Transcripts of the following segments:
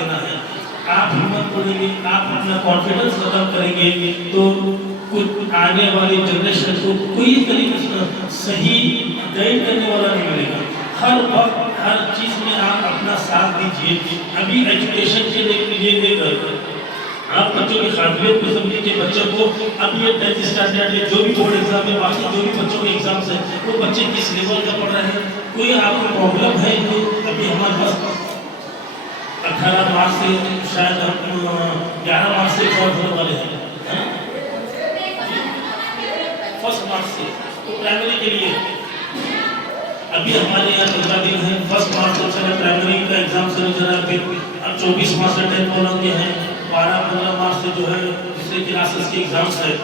دینا ہے. آپ ہمت پڑیں گے, آپ اپنا کانفیڈنس ختم کریں گے تو کچھ آنے والی جنریشن کو کوئی طریقے سے صحیح گائیڈ کرنے والا نہیں ملے گا. ہر وقت ہر چیز میں آپ اپنا ساتھ دیجیے. ابھی ایجوکیشن کے لیے لے کر آپ بچوں کی قابلیت کو سمجھیں کہ بچوں کو اب یہ 10th اسٹینڈرڈ ہے, جو بھی بورڈ ایگزام ہے, باقی جو بھی بچوں کے ایگزامس ہیں, وہ بچے کس لیول کا پڑھ رہے ہیں. کوئی آپ کو پرابلم ہے تو ابھی ہمارے پاس 18 مارچ سے شاید ہم 11 مارچ سے فارم ہونے والے ہیں, 1 مارچ سے. تو پرائمری کے لیے ابھی ہمارے یہاں 15 دن ہے. 1 مارچ سے چلا پرائمری کا ایگزام شروع ہو رہا ہے. پھر اب 24 مارچ سے 10th والوں کے ہیں, 12-15 مارچ سے جو ہے دوسرے کلاسز کے ایگزامس ہیں.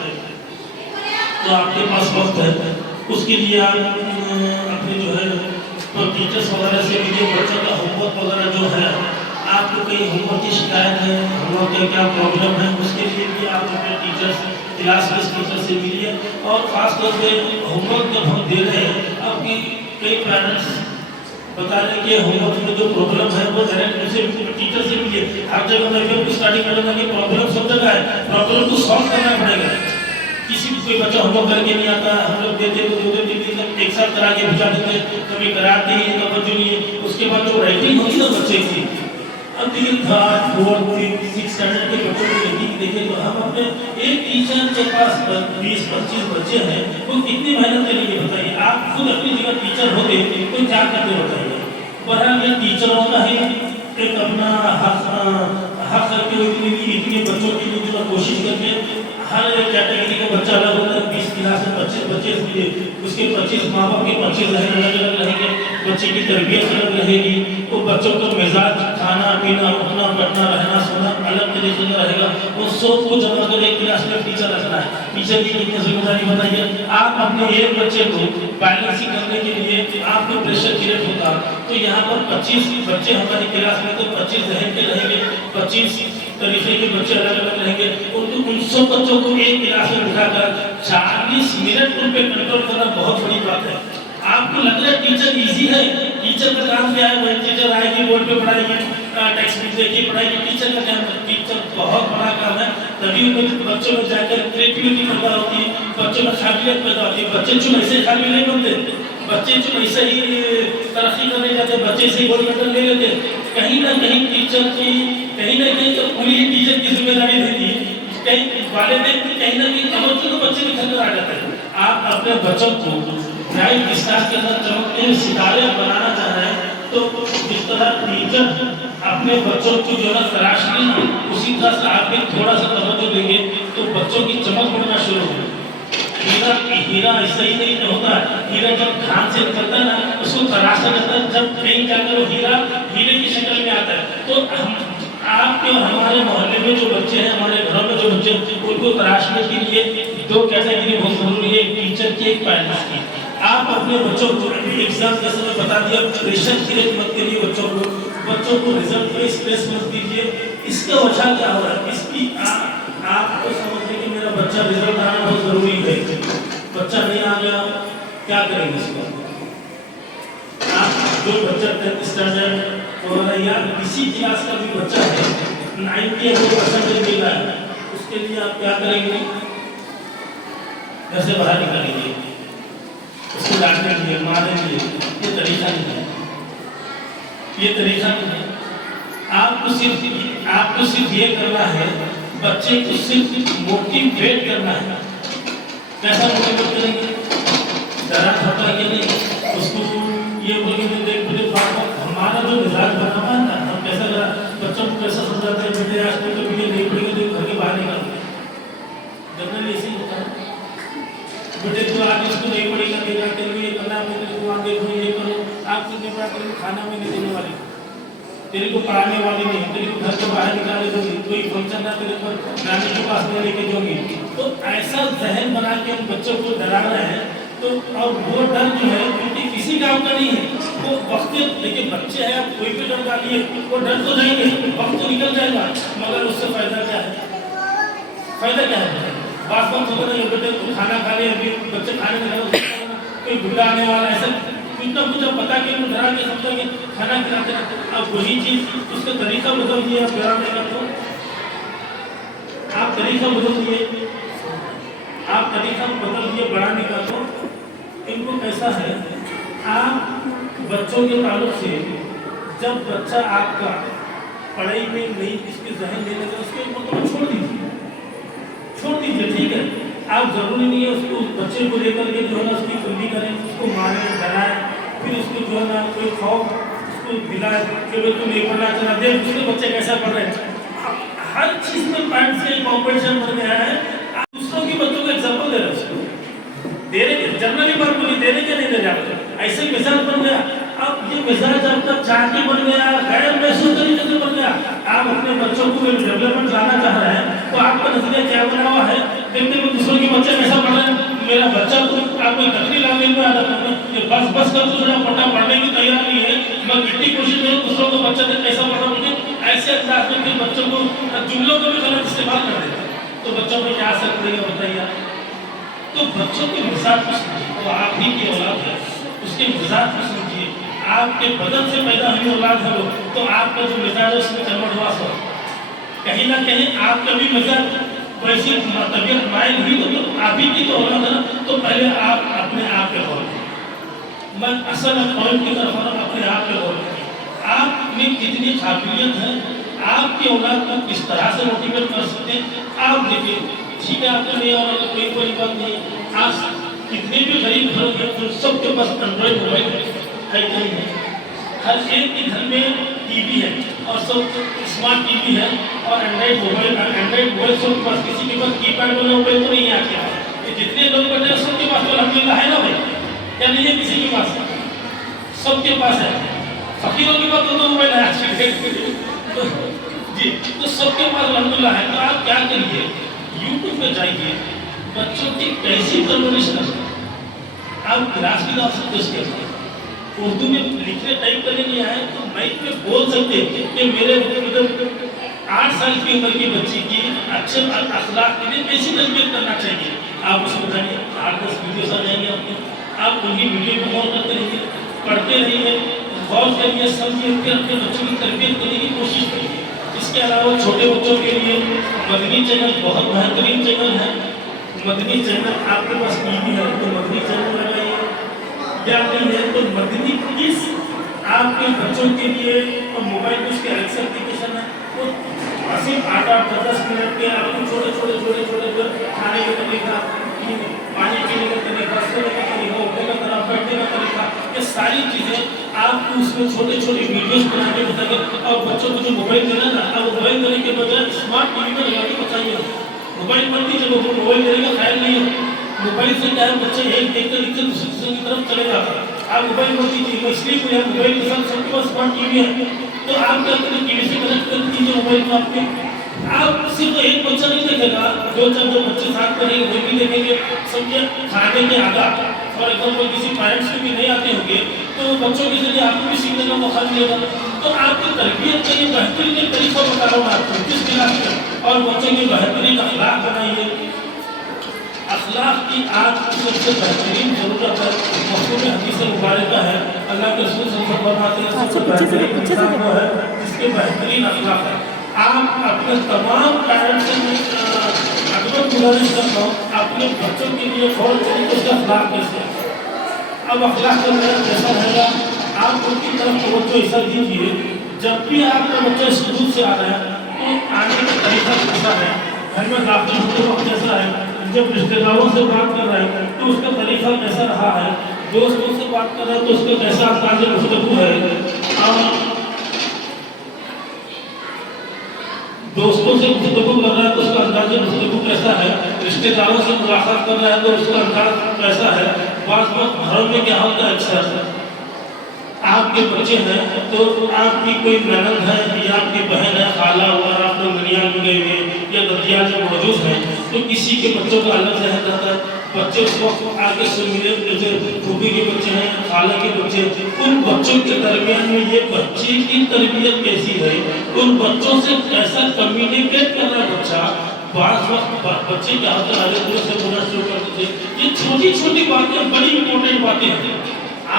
تو آپ کے پاس وقت ہے, اس کے لیے آپ اپنے جو ہے ٹیچرس وغیرہ سے ملیے. بچوں کا ہوم ورک وغیرہ جو ہے, آپ کو کہیں ہوم ورک کی شکایت ہے, ہوم ورک کا کیا پرابلم ہے, اس کے لیے بھی آپ اپنے ٹیچرس کلاس بیس ٹیچر سے ملیے. اور خاص طور پہ ہوم ورک جب ہم دے رہے ہیں, اب کی کئی پیرنٹس بتا رہے ہیں کہ ہوم ورک میں جو پرابلم ہے وہ ڈائریکٹ سے ٹیچر سے ملیے. ہر جگہ میں بھی اسٹڈی کرنا کہ پرابلم سب جگہ ہے, پرابلم کو سالو کرنا پڑے گا. کسی بھی کوئی بچہ ہوم ورک کر کے نہیں آتا, ہم لوگ دیتے تو 2-3 دن ایک ساتھ کرا کے بھیجا دیتے, کبھی کراتے ہیں توجہ نہیں ہے. اس کے بعد جو رائٹنگ ہوتی ہے نا بچے کی, اب 3rd 4th 5th 6th standard کے بچوں کو رائٹنگ دیکھیں تو ہم اپنے ایک ٹیچر کے پاس 20-25 بچے ہیں, وہ کتنی محنت کریں گے بتائیے. آپ خود اپنی جگہ ٹیچر ہوتے تو کیا کرتے بتائیے. بہرحال یہ ٹیچروں کا ہی ایک اپنا حق کر کے اتنے بچوں کے لیے جو کوشش کر کے ہر ایک کیٹیگری کا بچہ الگ ہوتا ہے. 20 کلاس میں 25 اس کے 25 ماں باپ کے 25 ذہن الگ الگ رہیں گے, بچے کی تربیت الگ رہے گی. تو بچوں کا مزاج, کھانا پینا, اٹھنا بیٹھنا, رہنا سونا الگ طریقے کا رہے گا. وہ سب کو جمع کر ایک کلاس میں ٹیچر رکھنا ہے. ٹیچر کی کتنی ذمہ داری بتائیے. آپ اپنے ایک بچے کو بیلنسنگ کرنے کے لیے آپ کو پریشر کریٹ ہوتا, تو یہاں پر 25 بچے ہماری کلاس میں, تو 25 ذہن کے رہیں گے, 25 طریقے کے بچے الگ الگ رہیں گے. ان سب بچوں کو ایک کلاس میں بٹھا کر 40 منٹ ان پہ کنٹرول کرنا بہت بڑی بات ہے. آپ کو لگ رہا ہے ٹیچر ایزی ہے, ٹیچر کا کام کیا ہے, وہ ٹیچر آئے گی بورڈ پہ پڑھائے گی, ٹیکسٹ بک دے کے پڑھائے گی. ٹیچر کا کام ہے, ٹیچر بہت بڑا کام ہے. تبھی بچوں میں جا کر کریٹیوٹی پیدا ہوتی ہے, بچوں میں قابلیت پیدا ہوتی ہے. بچے چون ایسے قابل نہیں بنتے, بچے چون ایسے ہی ترقی کرنے جاتے, بچے سے گولڈ میڈل لے لیتے. کہیں نہ کہیں ٹیچر کی کہیں نہ کہیں پوری ٹیچر کی ذمہ داری دیتی ہے. کہیں والدین کی کہیں نہ کہیں توجہ تو بچے کے گھر پر آ جاتا ہے. آپ اپنے بچوں کو برائٹ اسٹار کے اندر چمکتے ہوئے ستارے بنانا چاہ رہے ہیں, تو جس طرح ٹیچر اپنے بچوں کو جو ہے تلاش نہیں, اسی طرح سے آپ بھی تھوڑا سا توجہ دیں گے تو بچوں کی چمک بڑھنا شروع ہوگی. ہیرا ایسا ہی نہیں ہوتا. ہیرا جب کھان سے نکلتا ہے نا, اس کو تراشا جاتا ہے, جب کہیں جا کر وہ ہیرا ہیرے کی شکل میں آتا ہے. تو آپ کے اور ہمارے محلے میں جو بچے ہیں, ہمارے گھروں میں جو بچے ہیں, ان کو تراشنے کے لیے 2 کیٹیگری بہت ضروری ہے, ایک ٹیچر کی, ایک پیرنٹس کی. آپ اپنے بچوں کو ایگزام کے سمے بتا دیا, پریشر کریٹ مت کریے بچوں کو رزلٹ پہ اسٹریس مت دیجیے. اس کا وجہ کیا ہو رہا ہے, اس کی آپ کو سمجھیں کہ میرا بچہ رزلٹ آنا بہت ضروری ہے. بچہ نہیں آ گیا, کیا کریں گے اس کو. آپ جو بچہ 10th اسٹینڈرڈ اور یا کسی کلاس کا بھی بچہ ہے, 98% مل رہا ہے, اس کے لیے آپ کیا کریں گے, گھر سے باہر نکالیں گے, اس کو ڈانٹیں گے, ماریں گے. یہ طریقہ نہیں ہے, یہ طریقہ نہیں ہے. آپ کو صرف یہ کرنا ہے, بچے کو صرف موٹیویٹ کرنا ہے. کیسا موٹیویٹ کریں گے, ڈرا دھپا کے نہیں, اس کو یہ بولیں گے دیکھ مجھے ہمارا جو مزاج بنا ہوا ہے نا, ہم کیسا بچوں کو کیسا سمجھاتے ہیں, بیٹے آج تو کبھی یہ نہیں پڑے گا تو گھر کے باہر نکالتے ہیں. جنرلی ایسے ہی ہوتا ہے, بیٹے تو آج اس کو نہیں پڑے گا, دیکھا تیرے کو یہ کرنا ہے, تیرے کو آگے دیکھو یہ کرو, آپ کو کیا تیرے کو کھانا میں نہیں دینے والے, تیرے کو پڑھانے والے نہیں, تیرے کو گھر سے باہر نکالے دوں گی, کوئی فنکشن نہ تیرے پر نانی کے پاس نہیں لے کے جاؤں گی. تو ایسا ذہن بنا کے ہم بچوں کو ڈرا رہے ہیں. تو اور وہ ڈر جو ہے کیونکہ کسی کام کا نہیں ہے, وہ وقت دیکھیے بچے ہیں, آپ کوئی بھی ڈر ڈالیے وہ ڈر تو جائیں گے, وقت تو نکل جائے گا, مگر اس سے فائدہ کیا ہے, فائدہ کیا ہے. بات ہوگا نا, یہ بیٹے تو کھانا کھا لے, ابھی بچے کھانے میں کوئی بڑھا آنے والا ایسا इतना कुछ आप बता के डरा के समझा के खाना खिलाते रहते, अब वही चीज उसका तरीका बदल दिया आप डराने का, तो आप तरीका बदल दिए, आप तरीका बदल दिए बढ़ाने का। तो इनको कैसा है, आप बच्चों के ताल्लुक से जब बच्चा आपका पढ़ाई में नहीं इसके जहन देने का, उसके मतलब छोड़ दीजिए, ठीक है। आप जरूरी नहीं है उसको बच्चे को लेकर के जो है ना उसकी कुंडी करें, उसको मारें डराएं, फिर उसको जो है ना कोई खौफ उसको दिलाए कि भाई तुम नहीं पढ़ना चला दे, दूसरे बच्चे कैसा पढ़ रहे हैं। हर चीज़ में पेरेंट्स का कॉम्पिटिशन बन गया है। आप दूसरों के बच्चों को एग्जाम्पल दे रहे हैं, देने के जनरली बात बोली, देने के नहीं दे जाते, ऐसे मिजाज बन गया। अब ये मिजाज अब तक चाहते बन गया, गैर महसूस तरीके से बन गया। आप अपने बच्चों को डेवलपमेंट लाना चाह रहे हैं, तो आपका नजरिया क्या बना हुआ है, देखते हुए दूसरों के बच्चे कैसा पढ़ रहे हैं, मेरा बच्चा तो आप कोई तकलीफ लाने में आदत है, बस कर दूसरा पढ़ा पढ़ने की तैयार नहीं है, मैं कितनी कोशिश करूँ दूसरों को बच्चा कैसा पढ़ रहा हूँ, ऐसे अंदाज में फिर बच्चों को जुमलों का भी गलत इस्तेमाल कर देते हैं। तो बच्चों को क्या असर पड़ेगा बताइए। तो बच्चों के मिजाज को समझिए, तो आप ही की औलाद है, उसके मिजाज को समझिए। आपके बदन से पैदा हुई औलाद है वो, तो आपका जो मिजाज है उसमें चमड़वास हो, कहीं ना कहीं आपका भी मिजाज वैसी तबीयत माइल हुई, तो आप ही की तो औलाद है ना। तो पहले आप अपने आप पे गौर करें, मैं असल पॉइंट की तरफ अपने आप पे गौर करें, आप में कितनी काबिलियत है, आपकी औलाद को किस तरह से मोटिवेट कर सकते हैं। आप देखिए, ठीक है आपका नहीं और कोई बड़ी बात नहीं, आज कितने भी गरीब घर हैं तो सबके पास एंड्रॉइड मोबाइल है कि नहीं है। हर एक के घर में टीवी है और सब स्मार्ट टीवी है और एंड्रॉइड मोबाइल सबके पास, किसी के पास कीपैड वाला मोबाइल तो नहीं है आपके पास। जितने लोग बैठे हैं सबके पास तो अल्हम्दुलिल्लाह है ना भाई, क्या नहीं है किसी के पास, सबके पास है। फकीरों के पास तो मोबाइल है आज की जी, तो सबके पास अल्हम्दुलिल्लाह है। तो आप क्या करिए, यूट्यूब पे जाइए, बच्चों की कैसी परवरिश कर सकते, आप क्लास भी ला सकते उसके अंदर, उर्दू में लिखने टाइप करने नहीं आए तो माइक में बोल सकते कि मेरे मतलब 8 साल की उम्र की बच्ची की अच्छे अखलाक के लिए कैसी तरबियत करना चाहिए। आप उसको बताइए, 8-10 वीडियोस आ जाएंगे आपके, आप उन्हीं वीडियो में गौर करते रहिए, पढ़ते रहिए, गौर करिए, समझिए, फिर अपने बच्चों की तरबियत करने की कोशिश करिए। इसके अलावा छोटे बच्चों के लिए मदनी चैनल बहुत बेहतरीन चैनल है। मदनी चैनल आपके पास टीवी है तो मदनी चैनल लगाइए, या नहीं है तो मदनी किस आपके बच्चों के लिए, और मोबाइल में उसके एलेक्सा एप्लीकेशन है, वो सिर्फ 8-10 मिनट के आपको छोटे खाने का तरीका, पानी पीने का तरीका, सोने का तरीका, उठने का तरीका, बैठने का तरीका, ये सारी चीज़ें आपको उसमें छोटे वीडियोस बना के बताएंगे। और बच्चों को जो मोबाइल देना ना, अब मोबाइल देने के बजाय स्मार्ट टीवी में लगा के बताइए। मोबाइल मत दीजिए, वो मोबाइल देने का ख्याल नहीं है। मोबाइल से क्या है, बच्चे एक देखते देखते दूसरे की तरफ चले जाते हैं। आप मोबाइल मत दीजिए, इसलिए कोई मोबाइल के साथ सबके पास स्मार्ट टीवी है, तो आप क्या करें, टीवी से कनेक्ट कर दीजिए मोबाइल को आपके। आप सिर्फ एक बच्चा नहीं देखेगा, 2-4 बच्चे साथ में रहेंगे, वो भी देखेंगे। समझिए खाने के आदत, फॉर एग्जाम्पल किसी पेरेंट्स को भी नहीं आते होंगे तो बच्चों के जरिए आपको भी सीखने का मौका मिलेगा। तो आपकी तरबियत का ये बेहतरीन तरीका बता रहा हूँ आपको किस क्लास में, और बच्चों की बेहतरीन अखलाक बनाइए। अखलाक की आज सबसे बेहतरीन जरूरत है, मौसम में हदीस मुबारक है, अल्लाह के रसूल सल्लल्लाहु अलैहि वसल्लम सबसे बेहतरीन इंसान वो है जिसके बेहतरीन अखलाक है। आप अपने तमाम पेरेंट्स से अकबर गुजारिश करता हूँ, अपने बच्चों के लिए फौरन तरीके से अखलाक कैसे, अब अखलाक का मेरा कैसा रहेगा, आप उनकी तरफ तवज्जो ऐसा दीजिए। जब भी आपका बच्चा स्कूल से आ रहा है तो आने का तरीका कैसा है, घर में दाखिल होते वक्त कैसा है, जब रिश्तेदारों से बात कर रहे हैं तो उसका तरीका कैसा रहा है, दोस्तों से बात कर रहे हैं तो उसका कैसा अंदाज़ गुफ्तगू है, दोस्तों से गुफ्तगू कर रहा है तो उसका अंदाज़ गुफ्तगू कैसा है, रिश्तेदारों से मुलाकात कर रहा है तो उसका अंदाज कैसा है। बात घरों में क्या होता है, अक्सर आपके बच्चे हैं तो आपकी कोई ननद है या आपकी बहन है, खाला हुआ, आप लोग दुनिया में गए हुए या दरिया में मौजूद हैं, तो किसी के बच्चों का अलग जहन रहता है। बच्चे उस वक्त आगे से मिले, जैसे फूफी के बच्चे हैं, खाला के बच्चे, उन बच्चों के दरमियान में ये बच्चे की तरबियत कैसी है, उन बच्चों से कैसा कम्युनिकेट कर रहा है बच्चा। बाज़ वक्त बच्चे क्या होता है, दूर से बोलना शुरू कर देते। ये छोटी छोटी बातें बड़ी इंपॉर्टेंट बातें हैं।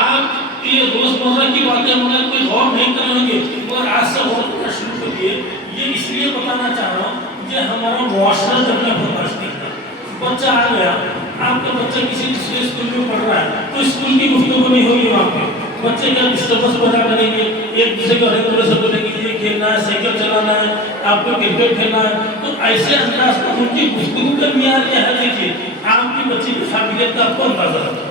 आप یہ روزمرہ کی باتیں مگر کوئی غور نہیں کریں گے، مگر آج سے غور کرنا شروع کریے۔ یہ اس لیے بتانا چاہ رہا ہوں یہ ہمارا معاشرہ ڈیولپمنٹ ہے۔ بچہ آ گیا، آپ کا بچہ کسی دوسرے اسکول میں پڑھ رہا ہے تو اسکول کی گفتگو نہیں ہوگی وہاں پہ، بچے کا ڈسٹربنس پیدا کریں گے، ایک دوسرے کو ہر طرح سے بولیں گے یہ کھیلنا ہے، سائیکل چلانا ہے، آپ کو کرکٹ کھیلنا ہے، تو ایسے انداز میں ان کی گفتگو کا معیار کیا ہے؟ دیکھیے آپ کی بچے کی قابلیت کا آپ کو اندازہ ہے،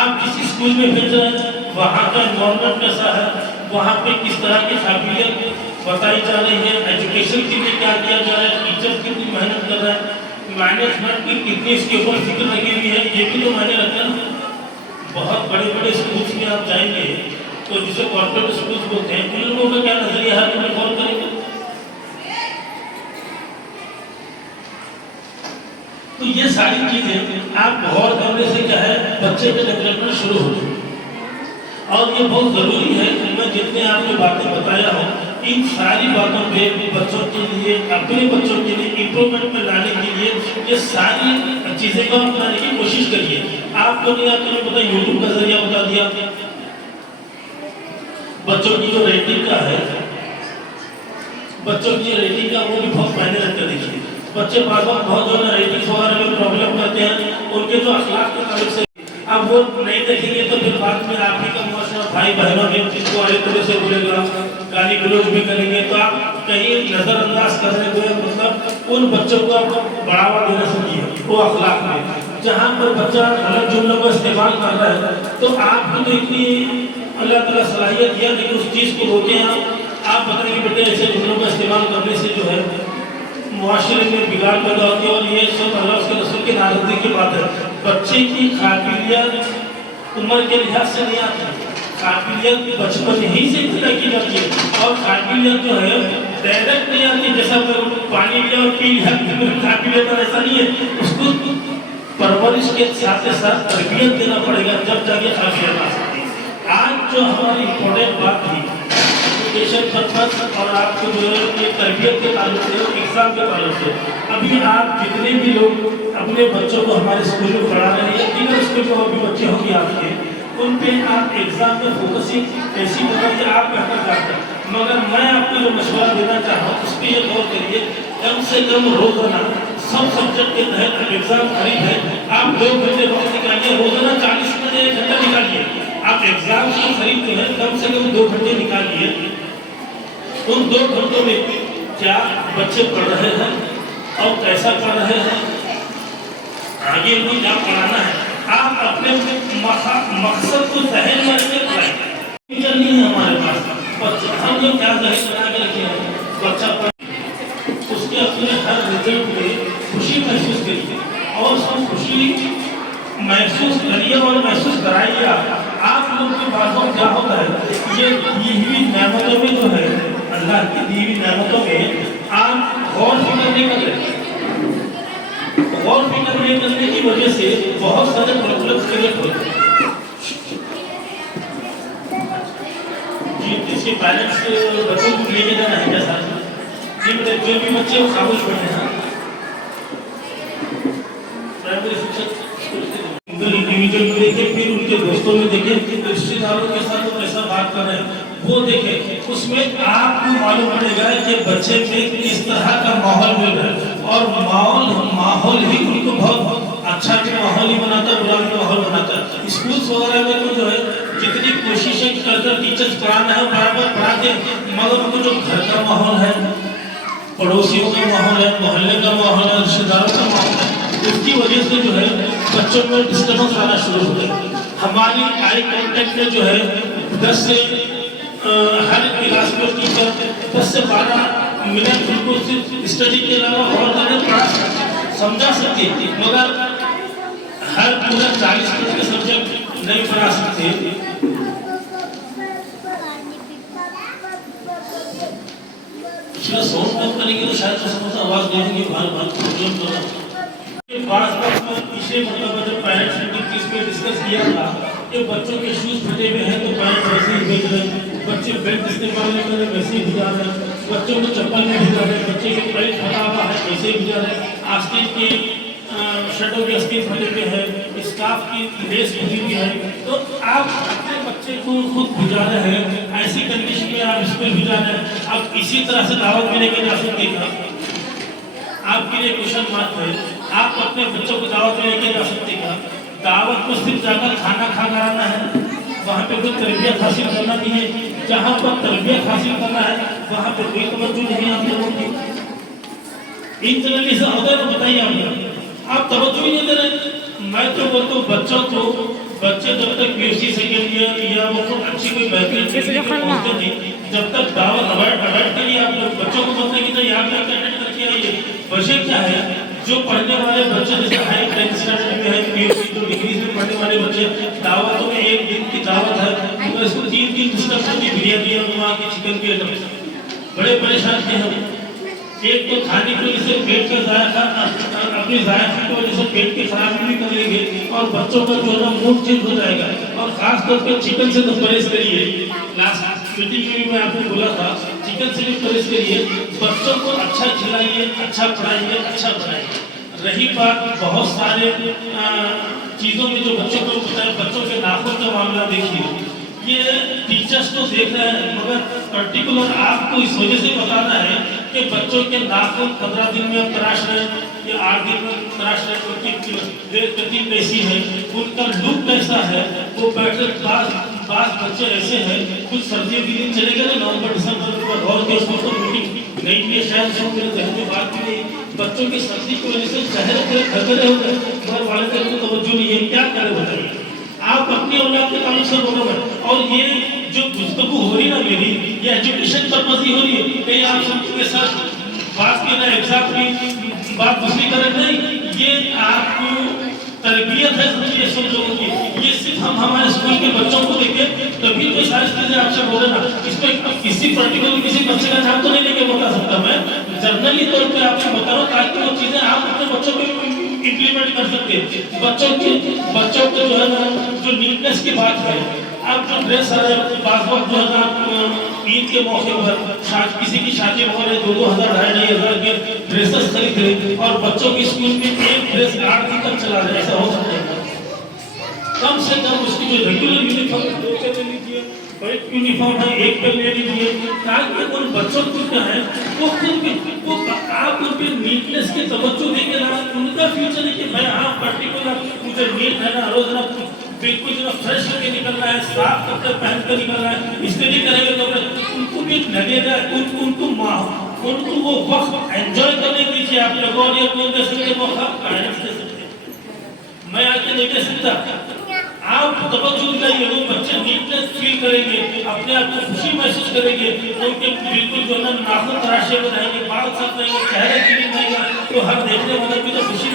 آپ جس اسکول میں بھیج رہے ہیں وہاں کا انوائرمنٹ کیسا ہے، وہاں پہ کس طرح کی قابلیت بتائی جا رہی ہے، ایجوکیشن کے لیے کیا کیا جا رہا ہے، ٹیچر کتنی محنت کر رہا ہے، مینجمنٹ کی کتنی اس کے اوپر فکر لگی ہوئی ہے، یہ بھی تو معنی رکھتے ہیں۔ بہت بڑے بڑے اسکولس میں آپ جائیں گے تو جسے کارپوریٹ اسکولس بولتے ہیں، ان لوگوں کا کیا نظریہ ہے تو غور کریں گے۔ تو یہ ساری چیزیں آپ غور کرنے سے کیا ہے بچے کے ڈیولپمنٹ شروع ہو جائے، اور یہ بہت ضروری ہے کہ میں جتنے آپ کو باتیں بتایا ہوں ان ساری باتوں پہ بچوں کے لیے، اپنے بچوں کے لیے امپرومنٹ میں لانے کے لیے یہ ساری چیزیں کو اپنانے کی کوشش کریے۔ آپ کو نہیں آتا پتا یوٹیوب کا ذریعہ بتا دیا، بچوں کی جو ریٹنگ کا ہے، بچوں کی ریٹنگ کا وہ بھی بہت معنی رکھ کر دیکھیے۔ بچے بار بار بہت جو ہے ریٹنگ وغیرہ میں پرابلم کرتے ہیں، ان کے جو اخلاق کے تعلق سے اب وہ نہیں دیکھیں گے تو پھر بعد میں آپ ہی کا معاشرہ بھائی بہنوں میں جس کو ایک طرح سے بولے گا، گالی گلوچ بھی کریں گے، تو آپ کہیں نظر انداز کرنے کو مطلب ان بچوں کو بڑھاوا دینا سیکھیے وہ اخلاق میں۔ جہاں پر بچہ غلط جملوں کا استعمال کر رہا ہے تو آپ کو تو اتنی اللہ تعالیٰ صلاحیت دیا لیکن اس چیز کو روکیں، آپ بتائیں گے بیٹے ایسے جملوں کا استعمال کرنے سے جو ہے معاشرے میں بگاڑ پیدا ہوتی ہے، اور یہ سب اللہ اس کے رسول کی ناراضگی کی بات ہے۔ بچے کی قابلیت عمر کے لحاظ سے نہیں آتی، قابلیت بچپن ہی سے پیدا کی جاتی ہے، اور قابلیت جو ہے ڈائریکٹ نہیں آتی، جیسا پانی لیا اور پی لیا قابلیت ایسا نہیں ہے، اس کو پرورش کے ساتھ ساتھ تربیت دینا پڑے گا جب جا کے قابلیت آ سکتی ہے۔ آج جو ہماری امپورٹنٹ بات تھی ایجوکیشن پرپس اور آپ کو جو ہے تربیت کے تعلق سے، ایگزام کے تعلق سے، ابھی آپ جتنے بھی لوگ اپنے بچوں کو ہمارے اسکول میں پڑھا رہے ہیں یا دیگر اسکول میں اور بھی بچے ہوں گے آپ کے، ان پہ آپ ایگزام میں فوکسنگ ایسی طرح سے آپ بہتر کرتے ہیں، مگر میں آپ کو جو مشورہ دینا چاہتا ہوں اس پہ یہ غور کریے کم سے کم روزانہ سب سبجیکٹ کے تحت ایگزام قریب ہے، آپ 2 گھنٹے وقت نکالیے، روزانہ 40 منٹ 1 گھنٹہ نکالیے، آپ ایگزام کے قریب جو ہے کم سے کم 2 گھنٹے نکالیے۔ ان 2 گھنٹوں میں کیا بچے پڑھ رہے ہیں اور کیسا پڑھ رہے ہیں، آگے ان کو کیا پڑھانا ہے، آپ اپنے مقصد کو ذہن میں رکھ کے پڑھائیں۔ ٹیچر نہیں ہے ہمارے پاس، ہم لوگ کیا ذہن بنا کے رکھے ہیں، بچہ پڑھ اس کے اپنے ہر رزلٹ میں خوشی محسوس کریے اور اس کو خوشی محسوس کریے اور محسوس کرائیے۔ آپ لوگ کی باتوں کیا ہوتا ہے یہ دی ہوئی نعمتوں میں جو ہے اللہ کی دی ہوئی نعمتوں میں آپ غور فکر نہیں کر رہے، غور فکر نہیں کرنے کی وجہ سے بہت سارے پرابلمس کریٹ ہوتے ہیں۔ جی اس کے پیرنٹس بچوں کو لے کے جانا ہے کیسا جی جو بھی بچے وہ خاموش بیٹھے ہیں پرائمری شکشک انڈیویجول میں دیکھیں، پھر ان کے دوستوں میں دیکھیں، رشتے داروں کے ساتھ وہ کیسا بات کر رہے ہیں وہ دیکھیں، اس میں آپ کو معلوم پڑے گا کہ بچے میں کس طرح کا ماحول مل رہا ہے، اور ماحول ہی ان کو بہت اچھا بھی ماحول ہی بناتا ہے، برا بھی ماحول بناتا ہے۔ اسکولس وغیرہ میں تو جو ہے جتنی کوششیں کر کر ٹیچرز پڑھانا ہے برابر پڑھاتے ہیں، مگر ان کو جو گھر کا ماحول ہے، پڑوسیوں کا ماحول ہے، محلے کا ماحول ہے، رشتے داروں کا ماحول ہے، اس کی وجہ سے جو ہے بچوں میں ڈسٹربنس آنا شروع ہو گیا۔ ہماری آئی کانٹیکٹ میں جو ہے 10 سے ہر کلاس میں ٹیچر 10 سے 12 منٹ ان کو صرف اسٹڈی کے علاوہ اور زیادہ پڑھا سکتے سمجھا سکتے، مگر ہر پورا 40 منٹ کے سبجیکٹ نہیں پڑھا سکتے۔ سوچ بات کریں گے تو شاید سمجھا آواز دیں گے بار بار پروبلم کرنا۔ بعض وقت میں پچھلے مرتبہ جب پیرنٹس میٹنگ اس پہ ڈسکس کیا تھا کہ بچوں کے شوز پھٹے ہوئے ہیں تو پیرنٹس ویسے ہی بھیج رہے ہیں، بچے بیلٹ استعمال نہیں کر رہے ویسے ہی بھجا رہے ہیں، بچوں کو چپل نہیں بھجا رہے، بچے کے پیٹ پھٹا ہوا ہے ویسے ہی بھجا رہے ہیں، آستین کے शर्टों के स्किन फटे हुए हैं, स्कार्फ की लेस खुली हुई है, तो आप अपने बच्चे को खुद भिजा रहे हैं, ऐसी कंडीशन में आप स्कूल भिजा रहे हैं, आप इसी तरह से दावत में लेके जा सकते हैं? आपके लिए क्वेश्चन मार्क है, आप अपने बच्चों को दावत में लेके जा सकते हैं? दावत को सिर्फ जाकर खाना खा कर आना है, वहाँ पे कोई तरबियत हासिल करना नहीं है। जहाँ पर तरबियत हासिल करना है वहाँ पे कोई तवज्जो नहीं आप लोगों की। इन जनरली से होता है तो बताइए आप तवज्जो ही नहीं दे रहे। मैं तो बोलता हूँ बच्चों को, बच्चे जब तक पीयूसी सेकेंड ईयर या वो तो अच्छी कोई बेहतरीन डिग्री पर पहुंचते नहीं, जब तक दावत अवॉइड करिए। आप लोग बच्चों को बोलते हैं कि तो यहाँ पे अटेंड करके आइए। वजह क्या है, जो पढ़ने वाले बच्चे जैसे हाई टेंथ स्टैंडर्ड में है, पीयूसी तो डिग्रीज में पढ़ने वाले बच्चे, दावतों में एक दिन की दावत है तो इसको 3 दिन डिस्टर्ब की बिरयानी और वहाँ की चिकन की आइटम बड़े परेशान थे हम। एक तो खाने की वजह से पेट का जायका, अपनी जायके की वजह से पेट की खराबी भी कर लेंगे और बच्चों का जो है ना मूड चेंज हो जाएगा। और खास तौर पर चिकन से तो परहेज करिए। लास्ट मीटिंग में भी मैं आपको बोला था, चिकन से भी परहेज करिए। बच्चों को अच्छा खिलाइए, अच्छा पढ़ाइए, अच्छा बनाइए। रही बात बहुत सारे चीज़ों में जो बच्चों को पता है, बच्चों के नाखून का मामला देखिए, ये टीचर्स तो देख रहे हैं मगर पर्टिकुलर आपको इस वजह से बताना है कि बच्चों के नाखून 15 दिन में तराश रहे या 8 दिन में तराश रहे, उनकी कैसी है, उनका लुक कैसा है, वो पैटर्न। बात बच्चे ऐसे हैं, कुछ सर्दियों के दिन चले गए नवंबर दिसंबर और के उसमें तो मीटिंग नहीं की शायद सब मेरे जहन में बात भी नहीं। बच्चों की सर्दी की वजह से चेहरे पूरे खरखरे हो गए, घर वाले को तवज्जो नहीं है, क्या करें बताइए। आप अपनी औलाद के ताल्लुक से बोलो मत। और ये जो गुफ्तगू हो रही ना मेरी, ये एजुकेशन पर्पज ही हो रही है, कहीं आप सबके साथ बात की ना एग्जाम की बात दूसरी करें नहीं, ये आपको तरबियत है समझिए सब लोगों की। ये सिर्फ हम हमारे स्कूल के बच्चों को देखें तभी तो सारी चीजें आपसे बोले ना। इसमें किसी पर्टिकुलर किसी बच्चे का नाम तो नहीं लेके बता सकता मैं, जनरली तौर पे आपको बता रहा हूँ ताकि वो चीजें आप अपने बच्चों को इम्प्लीमेंट कर सकते हैं। बच्चों को जो है ना, जो नीटनेस की बात है, आप जो ड्रेस बात जो है ना ईद के मौके पर किसी की शादी हो रही 2-2 हज़ार 2,500 के ड्रेसेस खरीद रहे और बच्चों की स्कूल में एक ड्रेस 8 दिन तक चला रहे, ऐसा हो सकता है? कम से कम उसकी जो रेगुलर यूनिफॉर्म 2 पे ले लीजिए, व्हाइट यूनिफॉर्म है 1 पे ले लीजिए, ताकि उन बच्चों को क्या है वो खुद भी वो आप उन पे नीटनेस के तवज्जो देंगे ना, उनका फ्यूचर है कि मैं हाँ पर्टिकुलर मुझे नीट है ना, रोज ना बिल्कुल जो फ्रेश होकर निकलना है, साफ कपड़े पहन कर निकलना है। इसलिए नहीं करेंगे तो उनको भी लगेगा, उनको वो वक्त एंजॉय करने दीजिए आप लोगों। और ये कौन दे सकते वो पेरेंट्स दे सकते, मैं आके नहीं दे सकता। आप तवज्जो दिलाइए, वो बच्चे नीटनेस फील करेंगे, अपने आप को खुशी महसूस करेंगे, उनके बिल्कुल जो है नाखून तराशे में रहेंगे, बाल साफ रहेंगे, चेहरे क्लीन रहेगा, तो हर देखने वाले भी तो खुशी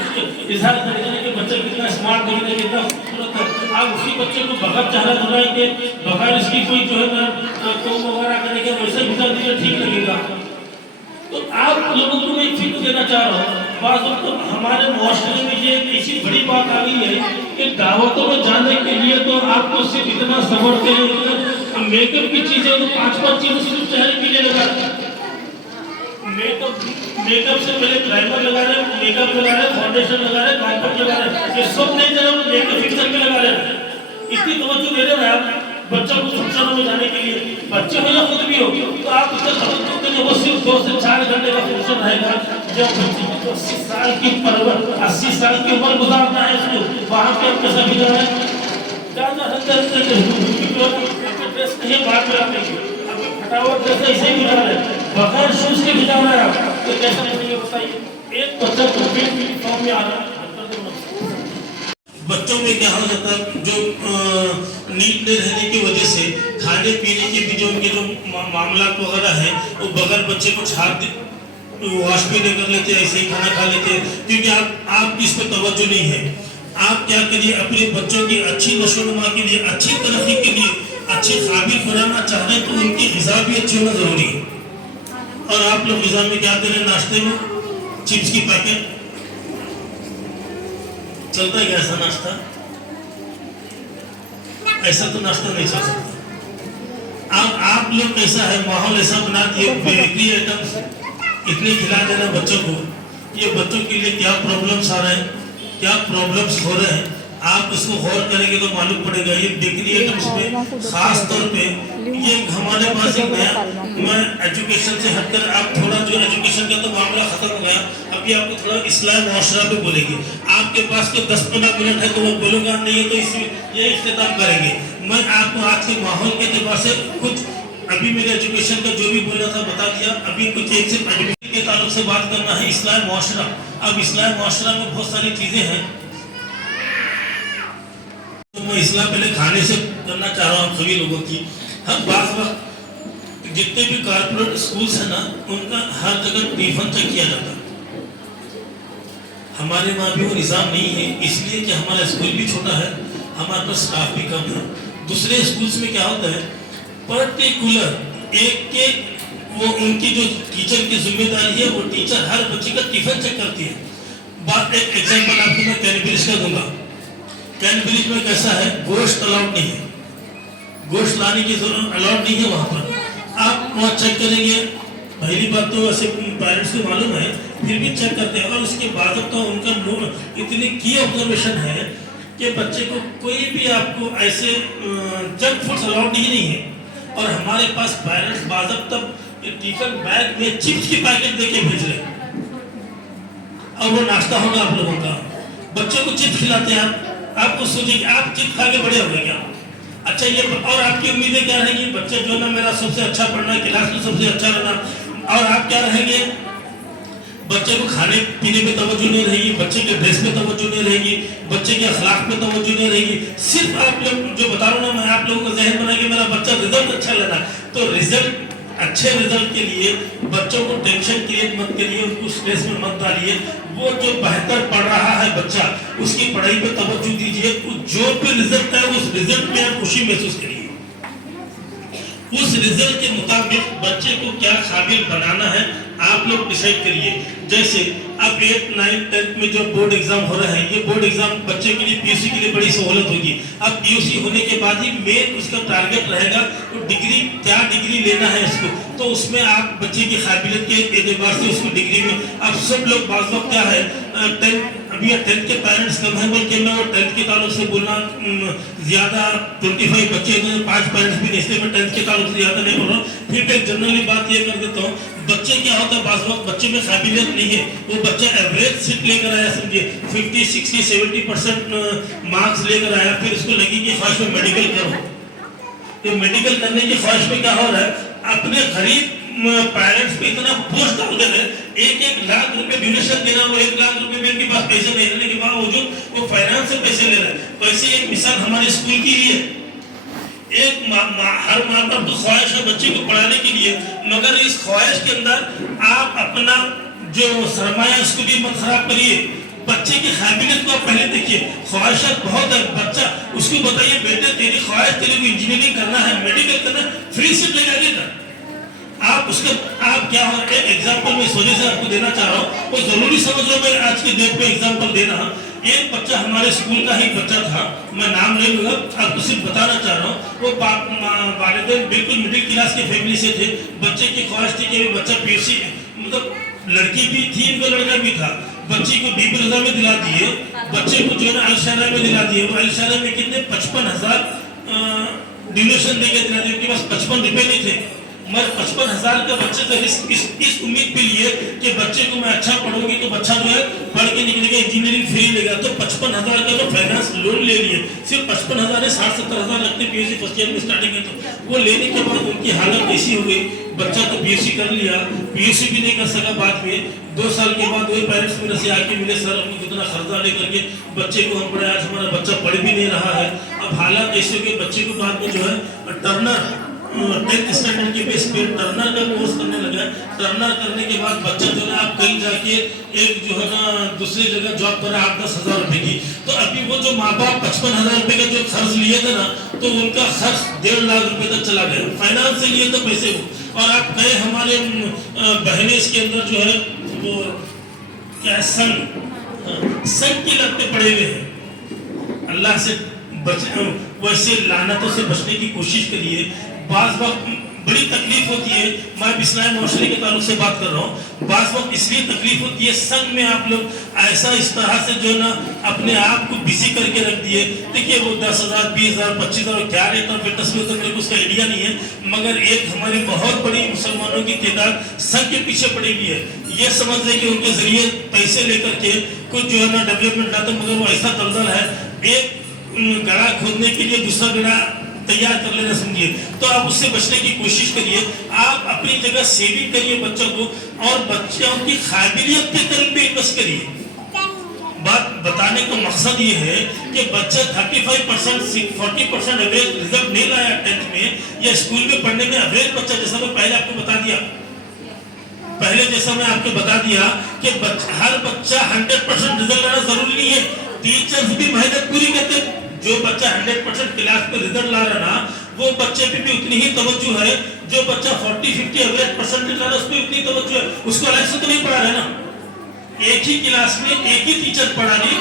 इजहार करेंगे कि बच्चा कितना स्मार्ट दिखता है, कितना खूबसूरत है। आप उसी बच्चे को बगैर चेहरा धुलाएंगे, बगैर इसकी कोई जो है ना कोम वगैरह करेंगे, वैसे भिजा दीजिए, ठीक लगेगा। तो आप लोगों को मैं फिक्र देना चाह रहा हूँ, बात तो हमारे मुआशरे में ये ऐसी बड़ी बात आ गई है कि दावतों में जाने के लिए तो आपको सिर्फ इतना समझते हैं, मेकअप की चीजें तो 5-5 चीजें सिर्फ चेहरे के लिए लगा रहे हैं। मेकअप से पहले प्राइमर लगा रहे हैं, मेकअप लगा रहे हैं, फाउंडेशन लगा रहे हैं, कॉम्पैक्ट लगा रहे हैं, ये सब नहीं जरा मेकअप फिक्सर में लगा रहे हैं। इतनी तवज्जो दे रहे हैं आप बच्चों को फंक्शनों में जाने के लिए, बच्चे हो या खुद भी हो, तो आप उसका तवज्जो देंगे। वो सिर्फ 2 से 4 घंटे का फंक्शन रहेगा। जब बच्चे को 80 साल की परवर 80 साल की उम्र गुजारना है उसको, वहाँ पे आप कैसा भिजा रहे हैं? ज़्यादा ड्रेस नहीं बाद में आप फटाफट ड्रेस ऐसे ही भिजा रहे हैं, बगैर शूज के भिजा रहे हैं आप, तो कैसा नहीं बताइए। एक बच्चा कंप्लीट यूनिफॉर्म में आ रहा है, बच्चों में क्या हो जाता है, जो नीट न रहने की वजह से खाने पीने के भी जो उनके जो मामला वगैरह है, वो बगैर बच्चे कुछ हाथ वॉश भी नहीं कर लेते, ऐसे ही खाना खा लेते हैं, क्योंकि आप इस पर तवज्जो नहीं है। आप क्या करिए, अपने बच्चों की अच्छी नशोनुमा के लिए, अच्छी तरक्की के लिए, अच्छे काबिल बनाना चाह रहे हैं तो उनकी ग़िज़ा भी अच्छी होना ज़रूरी है। और आप लोग ग़िज़ा में क्या दे रहे हैं? नाश्ते में चिप्स की पैकेट चलता है क्या? ऐसा नाश्ता, ऐसा तो नाश्ता नहीं चल सकता। आप लोग कैसा है माहौल ऐसा बना दिए, बेकरी आइटम्स इतने खिला देना बच्चों को, ये बच्चों के लिए क्या प्रॉब्लम्स आ रहे हैं। क्या प्रॉब्लम्स हो रहे हैं, आप इसको गौर करेंगे तो मालूम पड़ेगा। ये बिकनी आइटम्स में खास तौर पे ये हमारे पास एक नया, मैं एजुकेशन से हटकर आप थोड़ा जो एजुकेशन का तो मामला खत्म हो गया, अभी आपको थोड़ा इस्लाम मुआशरा पे बोलेंगे। आपके पास तो 10-15 मिनट है तो मैं बोलूँगा नहीं है तो ये इख्तिताम करेंगे। मैं आपको आज के माहौल के एतबार से कुछ अभी मेरे एजुकेशन का जो भी बोलना था बता दिया। अभी कुछ एक सिर्फ एजुकेशन के ताल्लुक से बात करना है, इस्लाम मुआशरा। अब इस्लाम मुआशरा में बहुत सारी चीज़ें हैं, तो मैं इस्लाम पहले खाने से करना चाह रहा हूँ सभी लोगों की। हम बात जितने भी कारपोरेट स्कूल्स हैं ना, उनका हर जगह टिफिन चेक किया जाता है। हमारे वहाँ भी वो निज़ाम नहीं है, इसलिए कि हमारा स्कूल भी छोटा है, हमारे पास स्टाफ भी कम है। दूसरे स्कूल्स में क्या होता है, पर्टिकुलर एक वो उनकी जो टीचर की जिम्मेदारी है, वो टीचर हर बच्चे का टिफिन चेक करती है। बात एक एग्जाम्पल आपको मैं कैनब्रिज का दूंगा। कैनब्रिज में कैसा है, गोश्त अलाउड नहीं है, गोश्त लाने की जरूरत अलाउड नहीं है वहाँ पर। आप वहाँ चेक करेंगे, पहली बात तो ऐसे पेरेंट्स को मालूम है, फिर भी चेक करते हैं। और उसके बाद तो उनका इतनी की ऑब्जर्वेशन है कि बच्चे को कोई भी आपको ऐसे जंक फूड्स अलाउड नहीं है। और हमारे पास पेरेंट्स बाज़ाब्ता टिफिन बैग में चिप्स की पैकेट देके भेज रहे हैं, और वो नाश्ता होगा आप लोगों का, बच्चों को चिप्स खिलाते हैं। आपको सोचिए आप चिप्स खा के बड़े हो गए क्या? अच्छा, ये और आपकी उम्मीदें क्या रहेंगी, बच्चे जो ना मेरा सबसे अच्छा पढ़ना, क्लास में सबसे अच्छा रहना, और आप क्या रहेंगे, बच्चे को खाने पीने में तवज्जो नहीं रहेगी, बच्चे के ड्रेस में तवज्जो नहीं रहेगी, बच्चे के अखलाक में तवज्जो नहीं रहेगी। सिर्फ आप लोग जो बता रहा हूँ ना, मैं आप लोगों का जहन बना कि मेरा बच्चा रिजल्ट अच्छा लेना, तो रिजल्ट अच्छे रिजल्ट के लिए बच्चों को टेंशन क्रिएट मत करिए, उनको स्ट्रेस में मत डालिए। वो जो बेहतर पढ़ रहा है बच्चा, उसकी पढ़ाई पे तवज्जो दीजिए। जो भी रिजल्ट है उस रिजल्ट में आप खुशी महसूस करिए। उस रिजल्ट के मुताबिक बच्चे को क्या काबिल बनाना है आप लोग डिसाइड करिए। जैसे अब 8, 9, 10 में जो बोर्ड एग्जाम हो रहा है, ये बोर्ड एग्जाम बच्चे के लिए पीयूसी के लिए बड़ी सहूलत होगी। अब पीयूसी होने के बाद ही मेन उसका टारगेट रहेगा तो डिग्री, क्या डिग्री लेना है उसको, तो उसमें आप बच्चे की काबिलियत के एतबार से उसको डिग्री में, अब सब लोग बाज़ वक्त क्या है 10th के पेरेंट्स कम है, बल्कि मैं वो 10th के ताल्लुक से बोलना ज़्यादा 25 बच्चे 5 पेरेंट्स भी नहीं, इसलिए मैं 10th के ताल्लुक से ज़्यादा नहीं बोल रहा हूँ। फिर मैं जनरली बात ये कर देता हूँ, बच्चे क्या होता है बाज़ वक्त बच्चे में काबिलियत नहीं है, वो बच्चा एवरेज सीट लेकर आया, समझिए 50, 60, 70% मार्क्स लेकर आया, फिर उसको लगी कि ख्वाहिश में मेडिकल करो। तो मेडिकल करने की ख्वाहिश में क्या हो रहा है, अपने गरीब पेरेंट्स पे इतना बोझ डाल दे रहे, 1-1 लाख रुपए डोनेशन देना, वो 1 लाख रुपए में उनके पास पैसे नहीं रहने के बावजूद वो फाइनेंस से पैसे ले रहे हैं। तो ऐसी एक मिसाल हमारे स्कूल की ही है। एक हर माँ बाप की ख्वाहिश है बच्चे को पढ़ाने के लिए, मगर इस ख्वाहिश के अंदर आप अपना जो सरमाया उसको भी मत खराब करिए। बच्चे की काबिलियत को आप पहले देखिए। ख्वाहिशात बहुत है, बच्चा उसको बताइए बेटे तेरी ख्वाहिश, तेरे को इंजीनियरिंग करना है, मेडिकल करना है, फ्री सीट ले जाइएगा। आप उसका आप क्या हो, एक एग्जाम्पल में इस वजह से आपको देना चाह रहा हूँ, वो जरूरी समझ लो, मैं आज के डेट पे एग्जाम्पल दे रहा हूँ। एक बच्चा हमारे स्कूल का ही बच्चा था, मैं नाम नहीं लूंगा, आपको सिर्फ बताना चाह रहा हूँ। वो वालिदैन बिल्कुल मिडिल क्लास के फैमिली से थे। बच्चे की ख्वाहिश थी कि बच्चा पीयूसी, मतलब लड़की भी थी, इनका लड़का भी था। बच्ची को बीबी रज़ा में दिला दिए, बच्चे को जो है अलशारा में दिला दिए। वो अलशारा में कितने 55,000 डोनेशन देके दिला दिए, उनके पास 55 रुपए नहीं थे। मैं 55,000 का बच्चे का इस उम्मीद पे लिए कि बच्चे को मैं अच्छा पढ़ूंगी तो बच्चा जो है पढ़ के निकलेगा, इंजीनियरिंग फ्री लेगा। तो 55,000 का जो फाइनेंस लोन ले लिए, सिर्फ 55,000 है, 60-70,000 लगते पीयूसी फर्स्ट ईयर में स्टार्टिंग में। तो वो लेने के बाद उनकी हालत ऐसी हो गई, बच्चा तो पीयूसी कर लिया, पीयूसी भी नहीं कर सका। बाद में 2 साल के बाद वही पेरेंट्स मेरे से आके मिले, सर हमने कितना खर्चा लेकर के बच्चे को हम पढ़े, आज हमारा बच्चा पढ़ भी नहीं रहा है। अब हालात ऐसे हो गए, बच्चे को बाद में जो है टर्नर 10th स्टैंडर्ड के बेस पे टर्नर का कोर्स करने लगा। टर्नर करने के बाद बच्चा जो है आप कहीं जाके एक जो है ना दूसरी जगह जॉब कर रहा है 8-10 हज़ार रुपए की। तो अभी वो जो माँ बाप 55,000 रुपए का जो खर्च लिए थे ना, तो उनका खर्च 1.5 लाख रुपए तक चला गया। फाइनेंस से लिए तो पैसे वो, और आप कहे हमारे बहनें इसके अंदर जो है वो क्या है, संग की लगते पड़े हुए हैं। अल्लाह से वैसे लानतों से बचने की कोशिश करिए। बाज़ वक्त बड़ी तकलीफ होती है। मैं इस्लामी माशरे के ताल्लुक से बात कर रहा हूँ। बाज़ वक्त इसलिए तकलीफ होती है, संग में आप लोग ऐसा इस तरह से जो ना अपने आप को बिजी करके रख दिए। देखिए वो 10,000 20,000 25,000 क्या रहता है फिटनेस में तो मेरे को उसका आइडिया नहीं है, मगर एक हमारी बहुत बड़ी मुसलमानों की तादाद संग के पीछे पड़ी हुई है। ये समझ लें कि उनके जरिए पैसे लेकर के कुछ जो है ना डेवलपमेंट लाते, मगर वो ऐसा दलदल है, एक गड़ा खोदने के लिए दूसरा गड़ा तैयार कर लेना समझिए। तो आप उससे बचने की कोशिश करिए। आप अपनी जगह सेविंग करिए बच्चों को, और बच्चों की काबिलियत के तरफ पे इन्वेस्ट करिए। बात बताने का मकसद ये है कि बच्चा 35% 40% एवरेज रिजल्ट नहीं लाया 10th में या स्कूल में पढ़ने में, एवरेज बच्चा, जैसा मैं पहले आपको बता दिया कि हर बच्चा 100% रिजल्ट लाना जरूरी नहीं है। टीचर्स भी मेहनत पूरी करते हैं। जो बच्चा 100% क्लास में रिजल्ट ला रहा ना, वो बच्चे पे भी उतनी ही तवज्जो है। जो बच्चा 40-50 एवरेज परसेंटेज ला रहा है, उस पे उतनी तवज्जो है। उसको अलग से तो नहीं पढ़ा रहे ना, एक ही क्लास में एक ही टीचर पढ़ा रही।